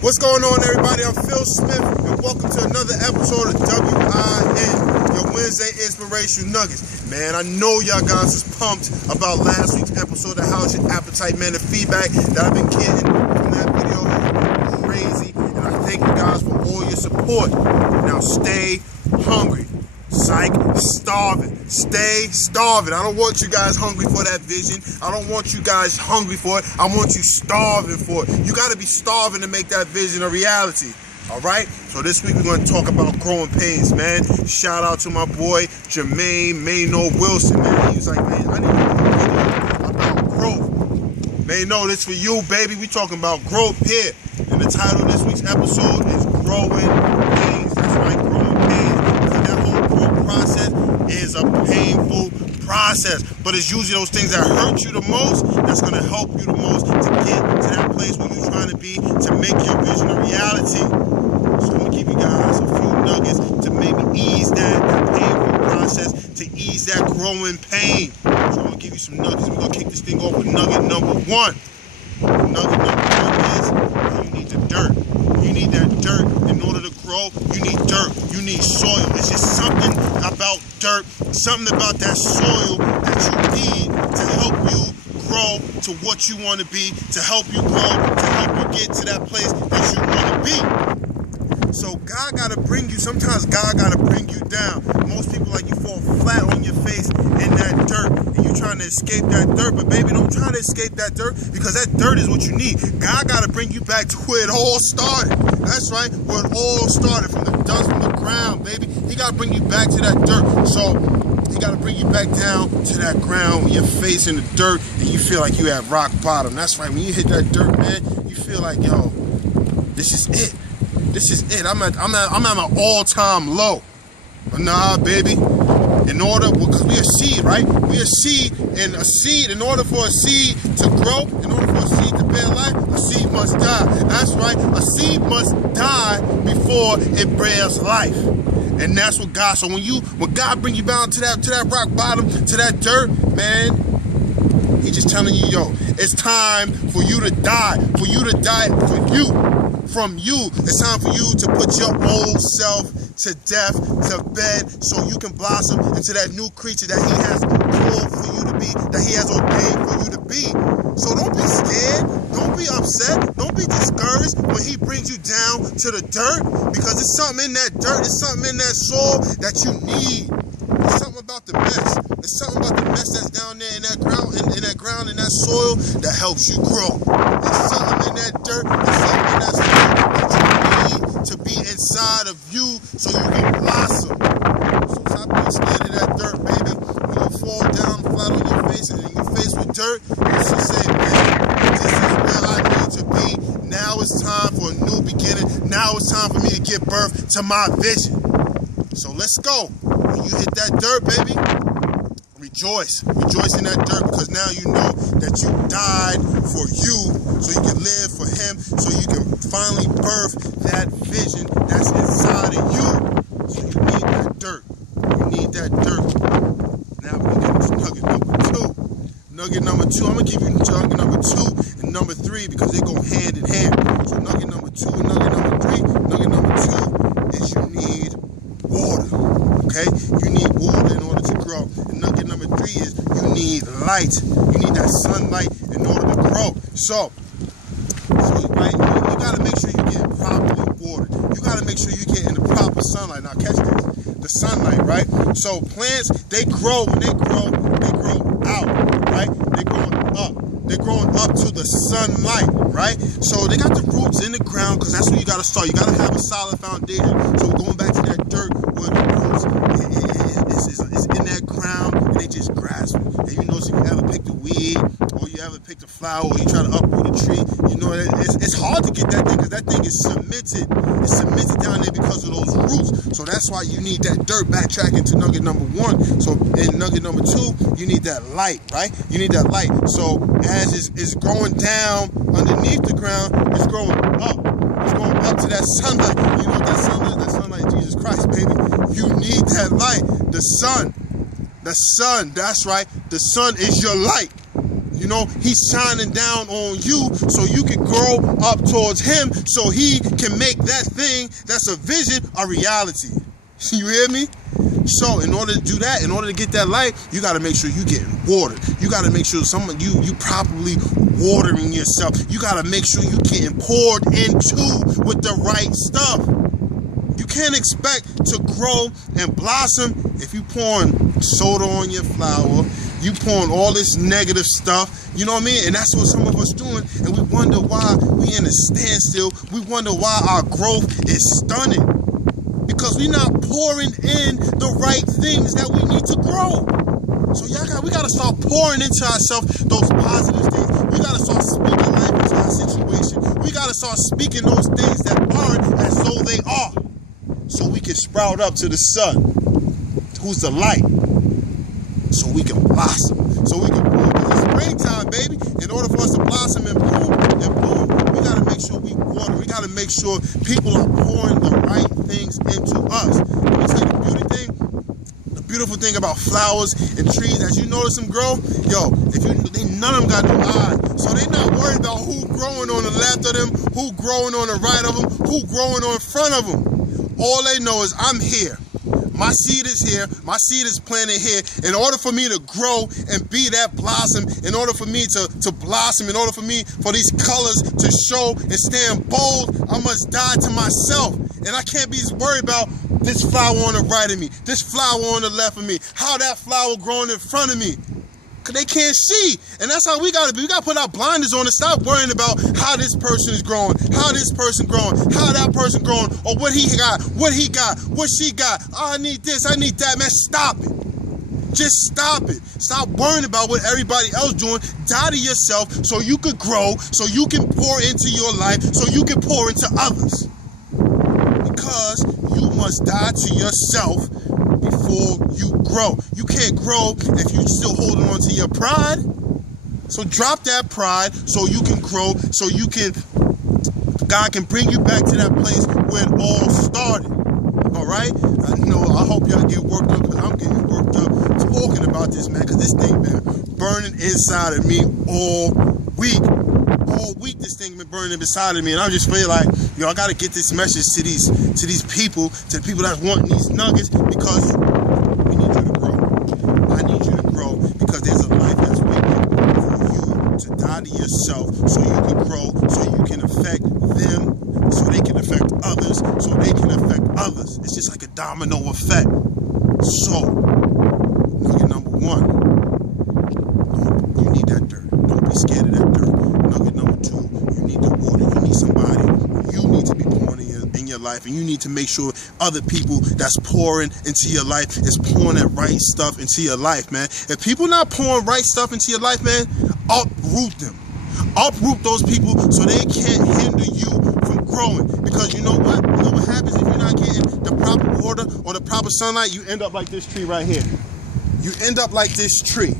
What's going on, everybody? I'm Phil Smith, and welcome to another episode of WIN, your Wednesday Inspirational Nuggets. Man, I know y'all guys is pumped about last week's episode of How's Your Appetite, man. The feedback that I've been getting from that video has been crazy, and I thank you guys for all your support. Now, stay hungry. Psych, starving. Stay starving. I don't want you guys hungry for that vision. I don't want you guys hungry for it. I want you starving for it. You got to be starving to make that vision a reality. All right? So this week we're going to talk about growing pains, man. Shout out to my boy, Jermaine Mayno Wilson, man. He was like, man, I need to do a video about growth. Mayno, this for you, baby. We talking about growth here. And the title of this week's episode is Growing Pains. That's right, growing pains. Process is a painful process, but it's usually those things that hurt you the most that's going to help you the most to get to that place where you're trying to be, to make your vision a reality. So I'm going to give you guys a few nuggets to maybe ease that painful process, to ease that growing pain. So I'm going to give you some nuggets. We're going to kick this thing off with nugget number one. Nugget number one is you need the dirt. You need that dirt in order to grow. You need dirt. You need soil. It's just something about dirt, something about that soil that you need to help you grow to what you want to be, to help you grow, to help you get to that place that you want to be. So God got to bring you, sometimes God got to bring you down. Most people like you fall flat on your face in that dirt and you trying to escape that dirt, but baby, don't try to escape that dirt because that dirt is what you need. God got to bring you back to where it all started. That's right, where it all started, from the dust, from the ground, baby. He got to bring you back to that dirt. So he got to bring you back down to that ground when you're facing the dirt and you feel like you at rock bottom. That's right, when you hit that dirt, man, you feel like, yo, this is it. This is it. I'm at my all-time low. But nah, baby. Because we're a seed, right? We're a seed, and a seed, in order for a seed to grow, in order for a seed to bear life, a seed must die. That's right. A seed must die before it bears life. And that's what God, so when God bring you down to that rock bottom, to that dirt, man, He just telling you, yo, it's time for you to die. For you to die from you. It's time for you to put your old self to death, to bed, so you can blossom into that new creature that He has called for you to be, that He has ordained for you to be. So don't be scared. Don't be upset. Don't be discouraged when He brings you down to the dirt, because there's something in that dirt, there's something in that soil that you need. There's something about the mess. There's something about the mess that's down there in that ground, in that soil that helps you grow. There's something in that dirt, there's something in that soil that you need to be inside of you so you can blossom. So stop being scared of that dirt, baby. When you fall down flat on your face and you're faced with dirt, you should say, man, this is where I need to be. Now it's time for a new beginning. Now it's time for me to give birth to my vision. So let's go. When you hit that dirt, baby, rejoice. Rejoice in that dirt, because now you know that you died for you so you can live for Him, so you can finally birth that vision that's inside of you. So you need that dirt. You need that dirt. Now we're going to get to nugget number two. Nugget number two, I'm going to give you nugget number 2 and number 3 because they go hand in hand. So nugget number 2 and nugget number 3. Nugget number 2 is you need water. Okay? You need water in order to grow. And nugget number 3 is you need light. You need that sunlight in order to grow. So right, you got to make sure you get properly watered. You got to make sure you get in the proper sunlight. Now catch this. The sunlight, right? So plants, they grow. When they grow out, right? They're growing up. They're growing up to the sunlight, right? So they got the roots in the ground, because that's where you got to start. You got to have a solid foundation. So we're going back to that dirt where the roots is in that ground, and they just grasp it. And you know, so if you ever pick the weed, or you ever pick the flower, or you try to uproot a tree, you know, it's hard to get that thing, because that thing is cemented. It's cemented down there because of those roots. So that's why you need that dirt. Backtracking to nugget number 1. So in nugget number 2, you need that light, right? You need that light. So as it's growing down underneath the ground, it's growing up. It's going up to that sunlight. You know what that sunlight? That sunlight is Jesus Christ, baby. You need that light. The sun. The sun, that's right. The sun is your light. You know, he's shining down on you so you can grow up towards him so he can make that thing that's a vision a reality. You hear me? So in order to do that, in order to get that light, you got to make sure you're getting watered. You got to make sure you properly watering yourself. You got to make sure you're getting poured into with the right stuff. You can't expect to grow and blossom if you pouring soda on your flower. You pouring all this negative stuff, you know what I mean? And that's what some of us doing, and we wonder why we in a standstill. We wonder why our growth is stunning. Because we're not pouring in the right things that we need to grow. So we gotta start pouring into ourselves those positive things. We gotta start speaking life into our situation. We gotta start speaking those things that aren't as though they are. So we can sprout up to the sun, who's the light. So we can blossom, so we can bloom. It's springtime, baby. In order for us to blossom and bloom, we gotta make sure we water. We gotta make sure people are pouring the right things into us. Let me tell you the beautiful thing about flowers and trees. As you notice them grow, none of them got no eyes. So they not worried about who growing on the left of them, who growing on the right of them, who growing on front of them. All they know is I'm here. My seed is here. My seed is planted here. In order for me to grow and be that blossom, in order for me to blossom, in order for these colors to show and stand bold, I must die to myself. And I can't be worried about this flower on the right of me, this flower on the left of me, how that flower growing in front of me. They can't see, and that's how we gotta be. We gotta put our blinders on and stop worrying about how this person is growing, how this person growing, how that person growing, or what he got, what she got. Oh, I need this, I need that. Man, stop it. Just stop it. Stop worrying about what everybody else doing. Die to yourself so you could grow, so you can pour into your life, so you can pour into others. Because you must die to yourself before you grow. You can't grow if you're still holding on to your pride. So drop that pride so you can grow, so God can bring you back to that place where it all started. All right? I hope y'all get worked up, because I'm getting worked up talking about this, man, because this thing been burning inside of me all week. All week this thing been burning inside of me, and I just feel like, I gotta get this message to these people, to the people that want these nuggets, because we need you to grow. I need you to grow, because there's a life that's waiting for you to die to yourself so you can grow, so you can affect them, so they can affect others, so they can affect others. It's just like a domino effect. So, nugget number one, you need that dirt. Don't be scared of that dirt. Nugget number two, you need the water. You need somebody. You need to be pouring in your life, and you need to make sure other people that's pouring into your life is pouring that right stuff into your life, man. If people not pouring right stuff into your life, man, uproot them. Uproot those people so they can't hinder you from growing. Because you know what? You know what happens if you're not getting the proper water or the proper sunlight? You end up like this tree right here. You end up like this tree.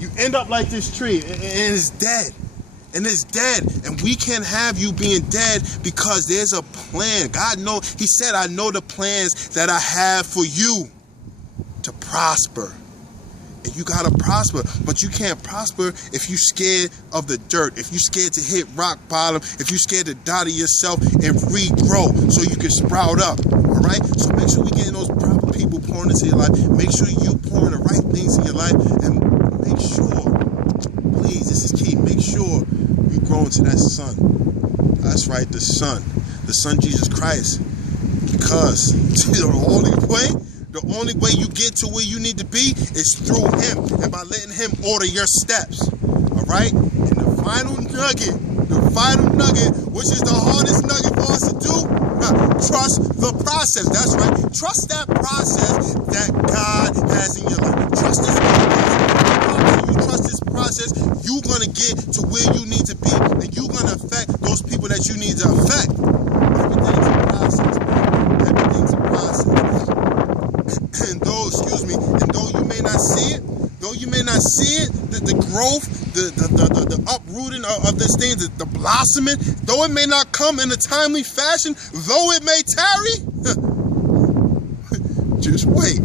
You end up like this tree, and it's dead. And it's dead. And we can't have you being dead, because there's a plan. God knows. He said, I know the plans that I have for you to prosper. And you gotta prosper, but you can't prosper if you're scared of the dirt, if you're scared to hit rock bottom, if you're scared to die to yourself and regrow so you can sprout up. All right? So make sure we getting those proper people pouring into your life. Make sure you pouring the right things in your life, and make sure, please, this is key, make sure you grow into that sun. That's right, the son Jesus Christ. Because the only way you get to where you need to be is through him, and by letting him order your steps. All right? And the final nugget, which is the hardest nugget for us to do, trust the process. That's right. Trust that process that God has in your life. Trust this process. You trust this process, you're going to get to where you need to be, and you're going to affect those people that you need to affect. Everything's a process, man. Everything's a process. And though you may not see it, the growth, the uprooting of this thing, the blossoming, though it may not come in a timely fashion, though it may tarry, just wait.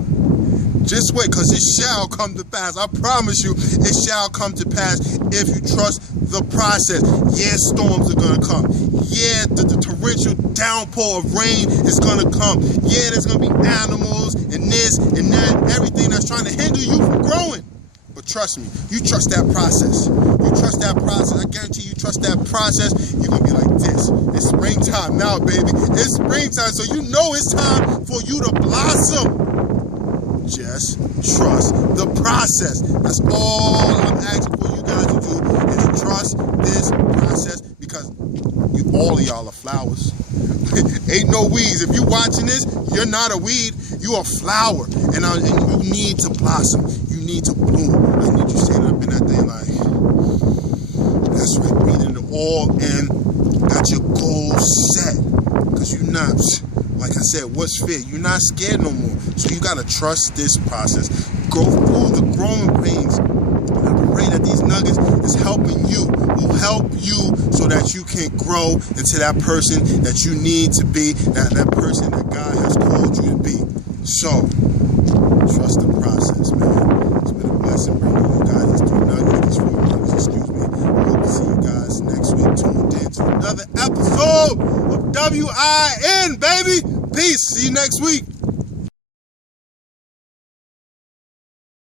Just wait, because it shall come to pass. I promise you, it shall come to pass if you trust the process. Yeah, storms are going to come. Yeah, the torrential downpour of rain is going to come. Yeah, there's going to be animals and this and that, everything that's trying to hinder you from growing. But trust me, you trust that process. You trust that process. I guarantee you trust that process. You're going to be like this. It's springtime now, baby. It's springtime, so you know it's time for you to blossom. Just trust the process. That's all I'm asking for you guys to do, is trust this process, because all of y'all are flowers. Ain't no weeds. If you watching this, you're not a weed. You are a flower, and you need to blossom. You need to bloom. I need you standing up in that thing like, that's right, breathing it all in. Got your goals set, because you're not, like I said, what's fear? You're not scared no more. So you got to trust this process. Go through the growing pains. And I pray that these nuggets is helping you, will help you so that you can grow into that person that you need to be, that person that God has called you to be. So, trust the process, man. It's been a blessing bringing you guys these 3 nuggets, these 4 nuggets, excuse me. I hope to see you guys next week. Tuned in to another episode of WIN, baby. Peace. See you next week.